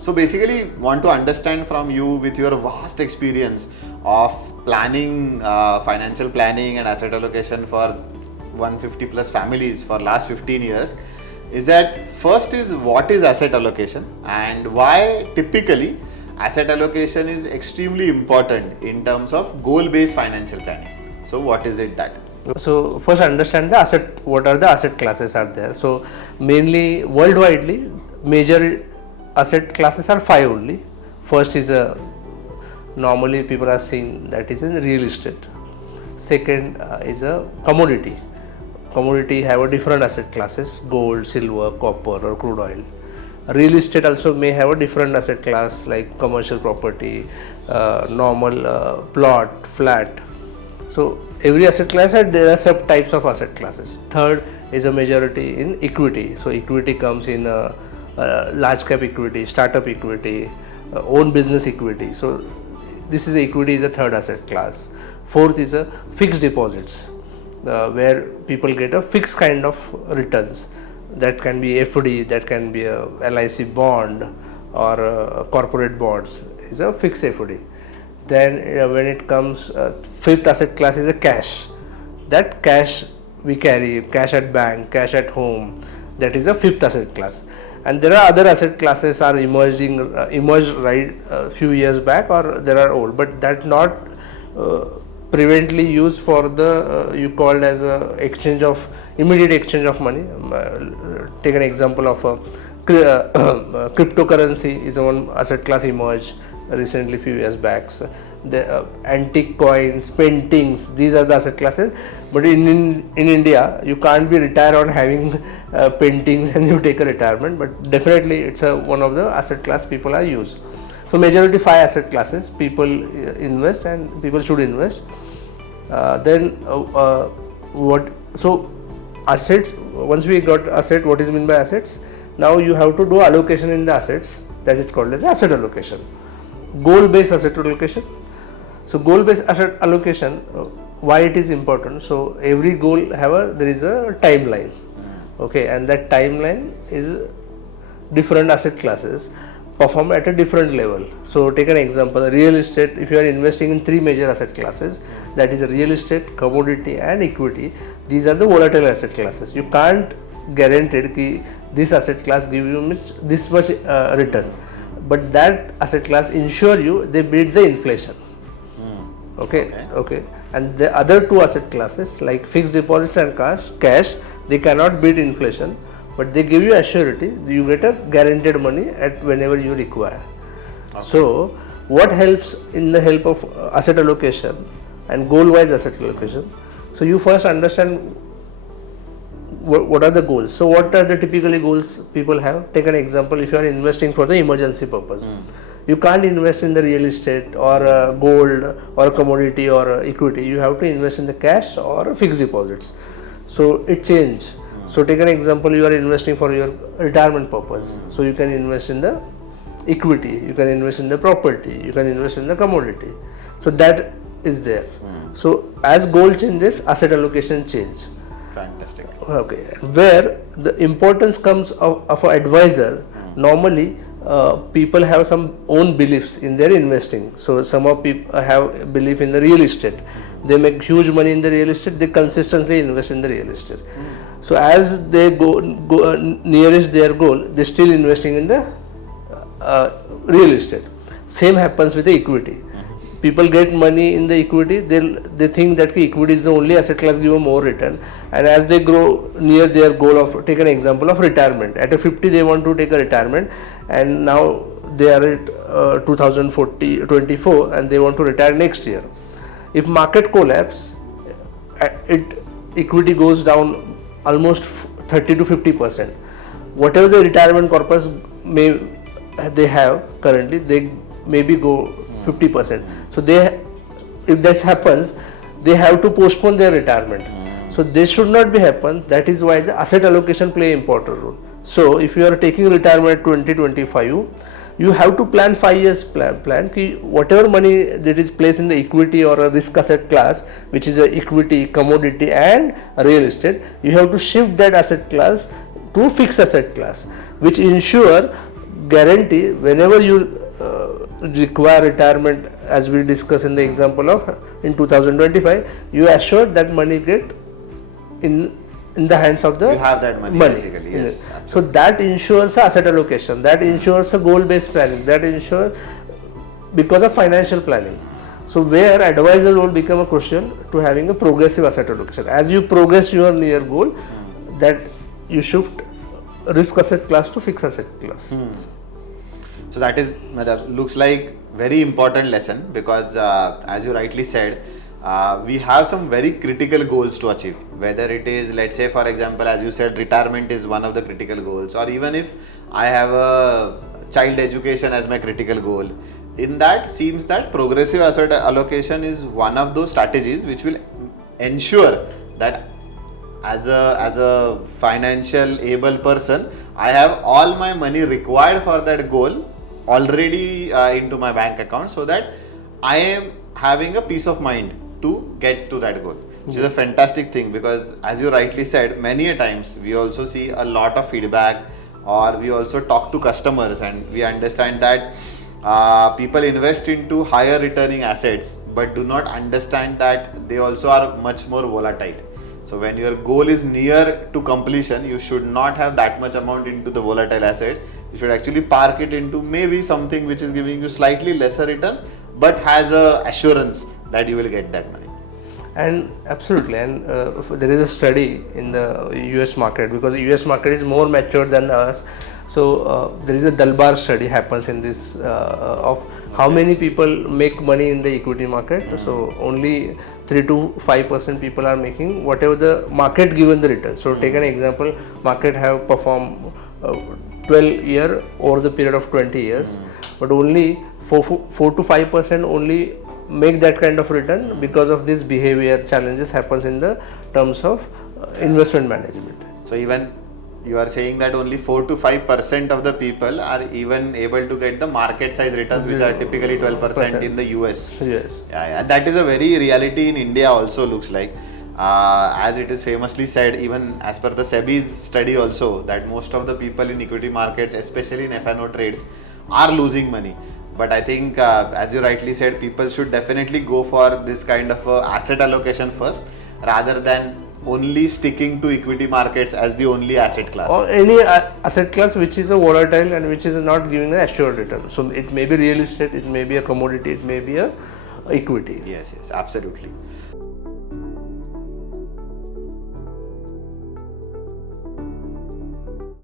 So basically, want to understand from you with your vast experience of planning, financial planning and asset allocation for 150 plus families for last 15 years, is that first is what is asset allocation and why typically asset allocation is extremely important in terms of goal-based financial planning. So what is it that? So first understand the asset, what are the asset classes are there. So mainly worldwidely major asset classes are 5 only. First is normally people are seeing that is in real estate. Second is a commodity. Commodity have a different asset classes, gold, silver, copper or crude oil. Real estate also may have a different asset class like commercial property, normal plot, flat. So every asset class there are subtypes of asset classes. Third is a majority in equity. So equity comes in large cap equity, startup equity, own business equity. So this is equity is a third asset class. Fourth is a fixed deposits, where people get a fixed kind of returns. That can be FD, that can be a LIC bond or corporate bonds. Is a fixed FD. Then when it comes, fifth asset class is a cash. That cash we carry, cash at bank, cash at home. That is a fifth asset class. And there are other asset classes are emerged right few years back, or there are old, but that not prevently used for the you called as a exchange of immediate exchange of money. Take an example of cryptocurrency is one asset class emerged recently few years back. The antique coins, paintings, these are the asset classes. But in India, you can't be retired on having paintings and you take a retirement. But definitely, it's one of the asset class people are used. So majority 5 asset classes people invest and people should invest. So assets. Once we got asset, what is meant by assets? Now you have to do allocation in the assets. That is called as asset allocation. Goal-based asset allocation. So goal-based asset allocation, why it is important? So every goal there is a timeline, okay, and that timeline is different asset classes perform at a different level. So take an example, real estate. If you are investing in 3 major asset classes, that is real estate, commodity, and equity. These are the volatile asset classes. You can't guarantee that this asset class give you this much return. But that asset class ensure you they beat the inflation. Okay. And the other 2 asset classes like fixed deposits and cash, they cannot beat inflation, but they give you assurity. You get a guaranteed money at whenever you require. Okay. So what helps in the help of asset allocation and goal-wise asset allocation? So you first understand what are the goals. So what are the typically goals people have? Take an example, if you are investing for the emergency purpose. You can't invest in the real estate or gold or commodity or equity. You have to invest in the cash or fixed deposits. So it changes. So take an example, you are investing for your retirement purpose. So you can invest in the equity, you can invest in the property, you can invest in the commodity. So that is there. So as goal changes, asset allocation change. Fantastic. Okay, where the importance comes of an advisor. Normally people have some own beliefs in their investing. So some of people have belief in the real estate. They make huge money in the real estate. They consistently invest in the real estate. So as they go nearest their goal, they still investing in the real estate. Same happens with the equity. People get money in the equity. They think that equity is the only asset class give more return. And as they grow near their goal of, take an example of retirement. At a 50 they want to take a retirement, and now they are at 2024 and they want to retire next year. If market collapse, equity goes down almost 30 to 50%. Whatever the retirement corpus they have currently, they maybe go 50%. So if this happens, they have to postpone their retirement. So this should not be happen. That is why the asset allocation play important role. So if you are taking retirement at 2025, you have to plan 5 years plan ki whatever money that is placed in the equity or a risk asset class, which is a equity, commodity and real estate, you have to shift that asset class to fixed asset class, which ensure guarantee whenever you require retirement, as we discussed in the example of in 2025, you assure that money get in the hands of the You have that money basically, yes. So that ensures a asset allocation, that ensures a goal based planning, that ensures because of financial planning. So where advisor role become a crucial to having a progressive asset allocation. As you progress your near goal, that you shift risk asset class to fixed asset class. So that looks like very important lesson, because as you rightly said, we have some very critical goals to achieve. Whether it is, let's say for example, as you said, retirement is one of the critical goals, or even if I have a child education as my critical goal, in that seems that progressive asset allocation is one of those strategies which will ensure that as a financial able person, I have all my money required for that goal already into my bank account, so that I am having a peace of mind to get to that goal, which is a fantastic thing. Because as you rightly said, many a times we also see a lot of feedback, or we also talk to customers and we understand that people invest into higher returning assets but do not understand that they also are much more volatile. So when your goal is near to completion, you should not have that much amount into the volatile assets. You should actually park it into maybe something which is giving you slightly lesser returns but has a assurance that you will get that money. And absolutely, and there is a study in the US market, because the US market is more mature than us. So there is a Dalbar study happens in this of how many people make money in the equity market. So only 3 to 5% people are making whatever the market given the return. So take an example, market have performed 12 year over the period of 20 years, but only 4 to 5% only make that kind of return because of this behavior challenges happens in the terms of investment management. So even you are saying that only 4 to 5% of the people are even able to get the market size returns, which are typically 12% in the US. Yes. Yeah, that is a very reality in India also, looks like. As it is famously said, even as per the SEBI's study also, that most of the people in equity markets, especially in F&O trades, are losing money. But I think, as you rightly said, people should definitely go for this kind of asset allocation first, rather than only sticking to equity markets as the only asset class. Or any asset class which is a volatile and which is not giving an assured return. So it may be real estate, it may be a commodity, it may be a equity. Yes, absolutely.